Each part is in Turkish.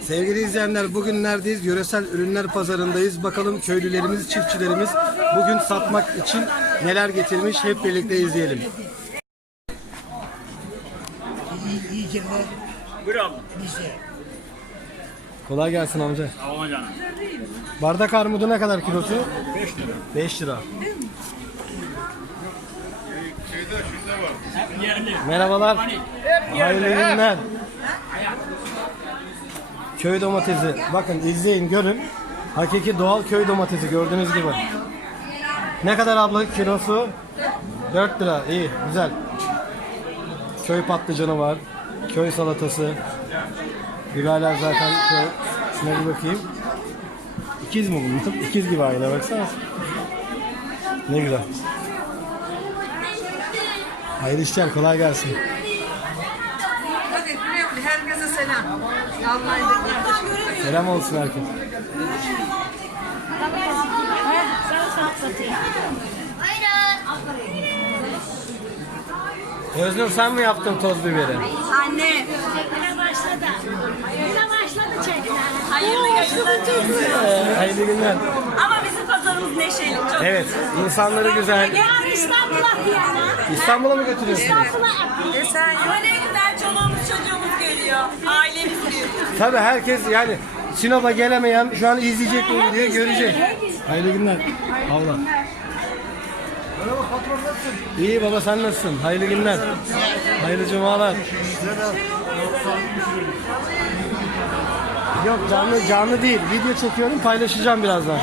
Sevgili izleyenler bugün neredeyiz? Yöresel ürünler pazarındayız. Bakalım köylülerimiz, çiftçilerimiz bugün satmak için neler getirmiş hep birlikte izleyelim. Buyur abi. Kolay gelsin amca. Tamam canım. Bardak armudu ne kadar kilosu? 5 lira. 5 lira. Hep yerli. Merhabalar. Hep Hayırlı günler. Köy domatesi. Bakın izleyin görün. Hakiki doğal köy domatesi gördüğünüz gibi. Ne kadar abla kilosu? 4 lira. İyi güzel. Köy patlıcanı var. Köy salatası. Biberler zaten köy. Şuna bir bakayım. İkiz mi bunlar? İkiz gibi aynı baksana. Ne güzel. Hayırlı işler kolay gelsin. Hadi güle güle herkese selam. Allah'a emanet Selam olsun herkes. Öznur sen mi yaptın toz biberi? Anne. Yine başladı. Yine başladı çekler. Hayırlı. Ee, hayırlı günler. Ama bizim pazarımız neşeli. Çok Evet, insanları güzel. Yarın İstanbul'a diyana. İstanbul'a mı götürüyorsunuz? İstanbul'a Sen Ama ne güzel çoluğumuz çocuğumuz geliyor. Ailemiz geliyor. Tabii herkes yani Sinop'a gelemeyen şu an izleyecek bu videoyu görecek. Hayırlı günler. Allah. İyi baba sen nasılsın? Hayırlı günler. Hayırlı cumalar. Yok canlı canlı değil. Video çekiyorum paylaşacağım birazdan.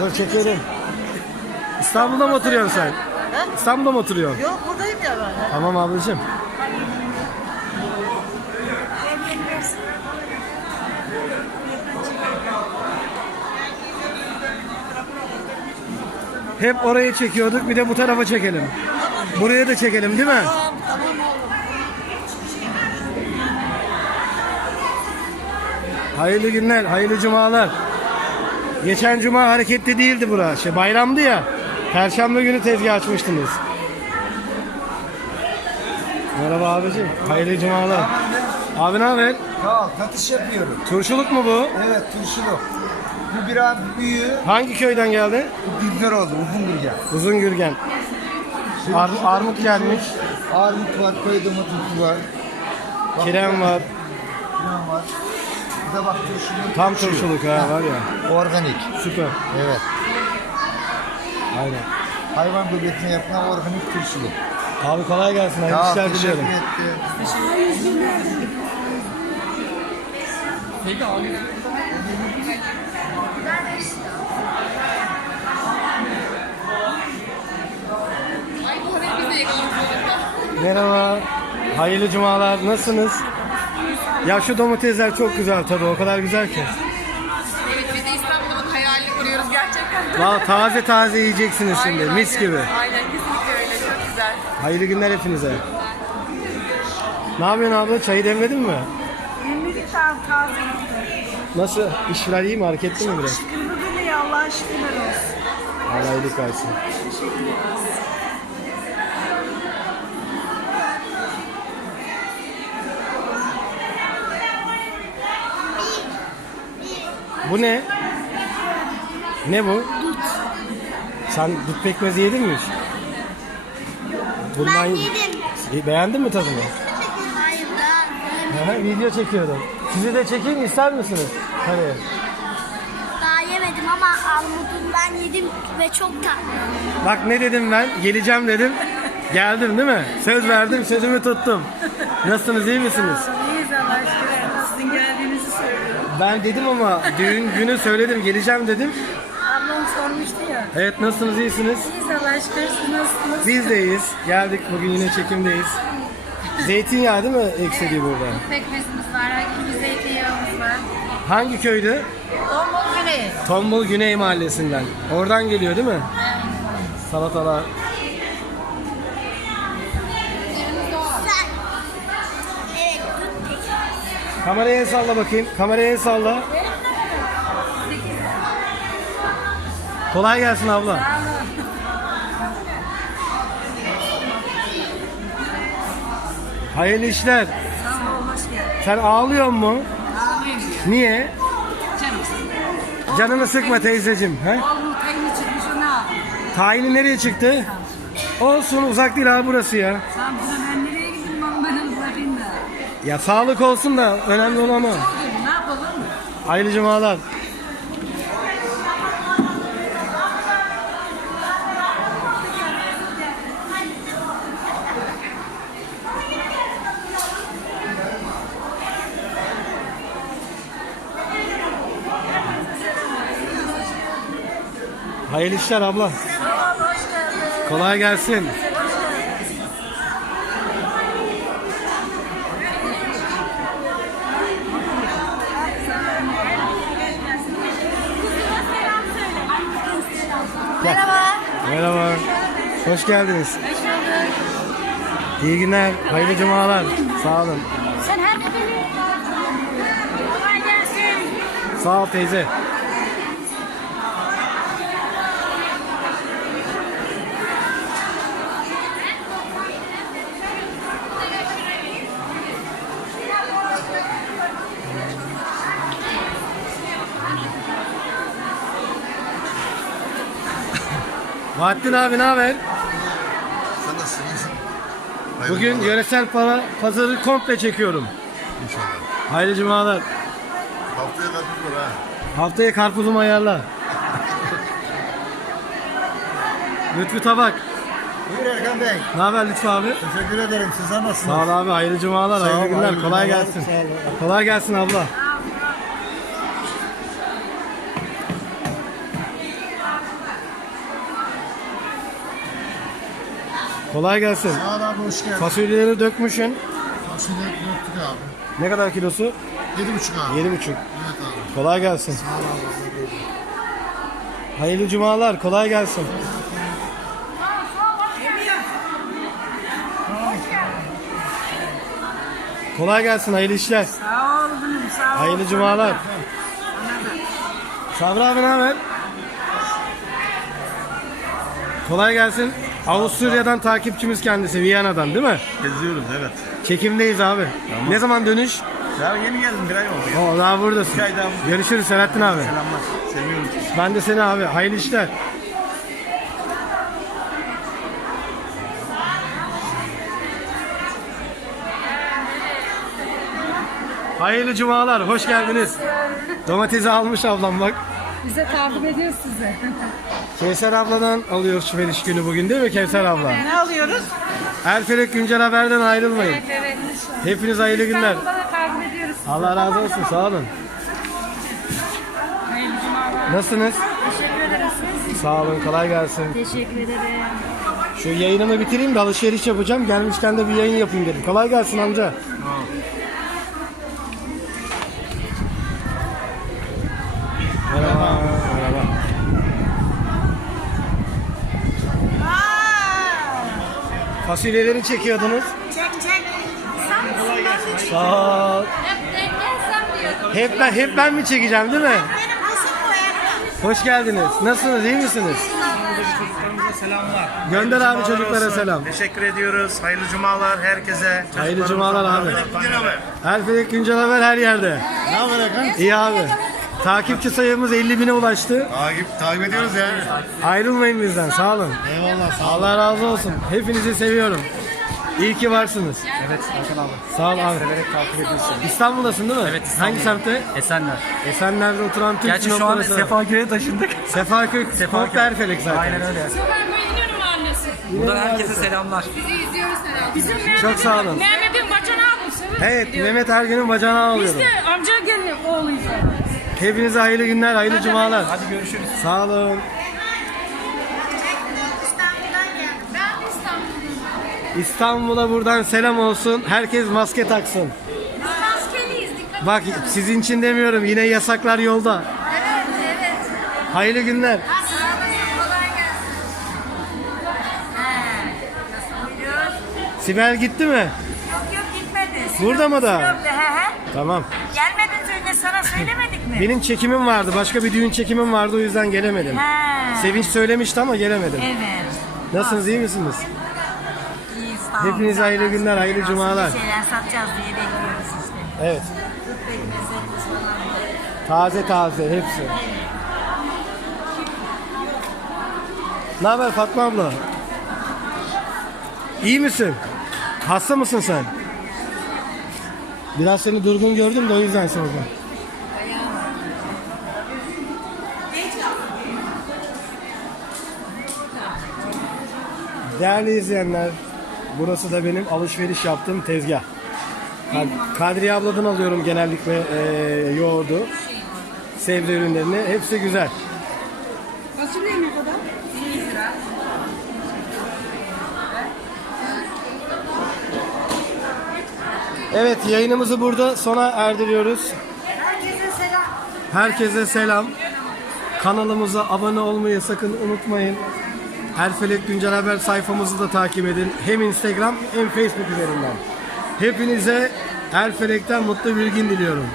Dur çekelim. İstanbul'da mı oturuyorsun sen? İstanbul'da mı oturuyorsun? Yok buradayım ya ben. Tamam ablacığım. Hep orayı çekiyorduk bir de bu tarafa çekelim. Buraya da çekelim değil mi? Hayırlı günler, hayırlı cumalar. Geçen cuma hareketli değildi bura. Şey bayramdı ya. Perşembe günü tezgah açmıştınız. Merhaba abicim. Hayırlı cumalar. Abi ne haber? Ya satış yapıyorum. Turşuluk mu bu? Evet turşulu. Bu biraz büyüğü. Hangi köyden geldi? Güzel oldu. Uzun duracak. Uzun Gürgen. Ar- armut gelmiş. Armut var, koyu domatesi var. Kirem var. Kiram var. Bir de bak turşulu. Tam turşuluk ha var ya. Organik. Süper. Evet. Aynen. Hayvan gübretine yapılan organik turşulu. Abi kolay gelsin. Hayırlı işler teşekkür diliyorum. ettim. Merhaba. Hayırlı cumalar. Nasılsınız? Ya şu domatesler çok güzel tadı. O kadar güzel ki. Evet biz de İstanbul'un hayalini kuruyoruz gerçekten. Valla taze taze yiyeceksiniz şimdi. Mis gibi. Aynen kesinlikle öyle çok güzel. Hayırlı günler hepinize. Ne yapıyorsun abla? Çayı demledin mi? Emri taze taze. Nasıl? İşler iyi mi? Hareketli mi biraz? Şükür ya Allah'a şükürler olsun. Allah iyilik versin. Bu ne? Ne bu? Dut. Sen dut pekmezi yedin mi hiç? Bundan... Ben yedim. Beğendin mi tadını? Hayır daha, Aha, video çekiyordum. Sizi de çekeyim ister misiniz? Hadi. daha yemedim ama armudundan yedim ve çok tatlı. Bak ne dedim ben? Geleceğim dedim. Geldim değil mi? Söz verdim, sözümü tuttum. Nasılsınız, iyi misiniz? Ben dedim ama düğün günü söyledim, geleceğim dedim. Ablam sormuştu ya. Evet, nasılsınız, iyisiniz? İyiyiz Allah'a şükür. Siz nasılsınız? Biz de iyiyiz. Geldik, bugün yine çekimdeyiz. Zeytinyağı değil mi eksiliyor burada? Pekmezimiz var, hakiki zeytinyağımız var. Hangi köydü? Tombul güneyi. Tombul Güney Mahallesi'nden. Oradan geliyor değil mi? Salatalar. Kameraya el salla bakayım. Kameraya el salla. Kolay gelsin abla. Hayırlı işler. Sen ağlıyor mu? Niye? Canım. Canını sıkma teyzeciğim. He? Oğlum kayını çıkmış ona. Tayini nereye çıktı? Olsun uzak değil abi burası ya. Sen buna ben nereye gittim ben bırakayım da. Ya sağlık olsun da önemli olan o. Oldu ne yapalım? Hayırlı cumalar. Hayırlı işler abla. Kolay gelsin. Merhaba. Merhaba. Hoş geldiniz. İyi günler. Hayırlı cumalar. Sağ olun. Sen her. Sağ ol teyze. Bahattin abi ne haber? Sen nasılsın? iyisin? Bugün yöresel para pazarı komple çekiyorum. İnşallah. Hayırlı cumalar. Haftaya bir var ha. Haftaya karpuzumu ayarla. Lütfü Tabak. Buyur Erkan Bey. Ne haber Lütfü abi? Teşekkür ederim. Sizler nasılsınız? Sağ ol abi. Hayırlı cumalar, Sağ hayırlı ol, günler. hayırlı Kolay cumalar, gelsin. sağ ol. Kolay gelsin abla. Kolay gelsin. Sağ ol abi hoş geldin. Fasulyeleri dökmüşsün. Fasulye dörtlük abi. Ne kadar kilosu? Yedi buçuk abi. Yedi buçuk. Evet abi. Kolay gelsin. Hayırlı cumalar. Kolay gelsin. Kolay gelsin. Hayırlı işler. Sağ ol gülüm sağ ol. Hayırlı cumalar. Sabri abi ne haber? Kolay gelsin. Avusturya'dan takipçimiz kendisi, Viyana'dan değil mi? Geziyoruz evet. Çekimdeyiz abi. Ne zaman dönüş? Ya yeni geldim bir ay oldu ya. O daha buradasın. Ay daha buradayım. Görüşürüz Selahattin abi. Selamlar. Seviyorum. Ben de seni abi. Hayırlı işler. Hayırlı cumalar. Hoş geldiniz. Domatesi almış ablam bak. Bize takip ediyoruz sizi. Kevser abladan alıyoruz şu veriş günü bugün değil mi Kevser abla? Ne alıyoruz? Erfelek Güncel Haber'den ayrılmayın. Evet. Hepiniz hayırlı günler. İstanbul'da da takip ediyoruz. Allah razı olsun. Sağ olun. Hayırlı cumalar. Nasılsınız? Teşekkür ederim siz. Sağ olun. Kolay gelsin. Teşekkür ederim. Şu yayınımı bitireyim de alışveriş yapacağım. Gelmişken de bir yayın yapayım dedim. Kolay gelsin amca. Merhaba. Merhaba. Fasulyeleri çekiyordunuz. Çek çek. Sağ ol. Hep ben, hep ben mi çekeceğim değil mi? Hoş geldiniz. Nasılsınız? iyi misiniz? Çocuklarımıza selamlar. Gönder abi cumalar çocuklara olsun. selam. Teşekkür ediyoruz. Hayırlı cumalar herkese. Hayırlı cumalar abi. Erfelek Güncel Haber her yerde. Ne haber Erkan? İyi abi. Takipçi sayımız 50 bine ulaştı. Takip, takip ediyoruz yani. Ayrılmayın bizden. Sağ olun. Eyvallah sağ ol. Allah razı olsun. Hepinizi seviyorum. İyi ki varsınız. Evet Hakan abi. Sağ ol abi. Severek takip ediyorsun. İstanbul'dasın değil mi? Evet, İstanbul. Hangi semtte? Esenler. Esenler'de oturan Türk Gerçi şu an noktaları selam. Sefaköy'e taşındık. Sefaköy. Komple Erfelek zaten. Aynen öyle. Buradan herkese selamlar. Bizim Çok sağ olun. Mehmet'in bacana almışsın. Evet Mehmet Ergen'in bacağını alıyorum. İşte amca geliyor oğluyla. Hepinize hayırlı günler, hayırlı cumalar. Hadi görüşürüz. Sağ olun. İstanbul'a buradan selam olsun. Herkes maske taksın. Maskeliyiz. Dikkat Bak sizin için demiyorum. Yine yasaklar yolda. Evet evet. Hayırlı günler. Sibel gitti mi? Yok yok gitmedi. Burada mı da? Sinop'ta, he he. Tamam. Gelmeden sana söylemedik mi? Benim çekimim vardı. Başka bir düğün çekimim vardı. O yüzden gelemedim. He. Sevinç söylemişti ama gelemedim. Evet. Nasılsınız? iyi misiniz? İyi sağ olun. Hepinize hayırlı günler, hayırlı cumalar. Bir şeyler satacağız diye bekliyoruz işte. Evet. Taze taze hepsi. Ne haber Fatma abla? İyi misin? Hasta mısın sen? Biraz seni durgun gördüm de o yüzden sordum. Değerli izleyenler, burası da benim alışveriş yaptığım tezgah. Kad- Kadriye abladan alıyorum genellikle eee, yoğurdu, sebze ürünlerini. Hepsi güzel. Fasulye ne kadar? Evet yayınımızı burada sona erdiriyoruz. Herkese selam. Herkese selam. Kanalımıza abone olmayı sakın unutmayın. Erfelek Güncel Haber sayfamızı da takip edin. Hem Instagram hem Facebook üzerinden. Hepinize Erfelek'ten mutlu bir gün diliyorum.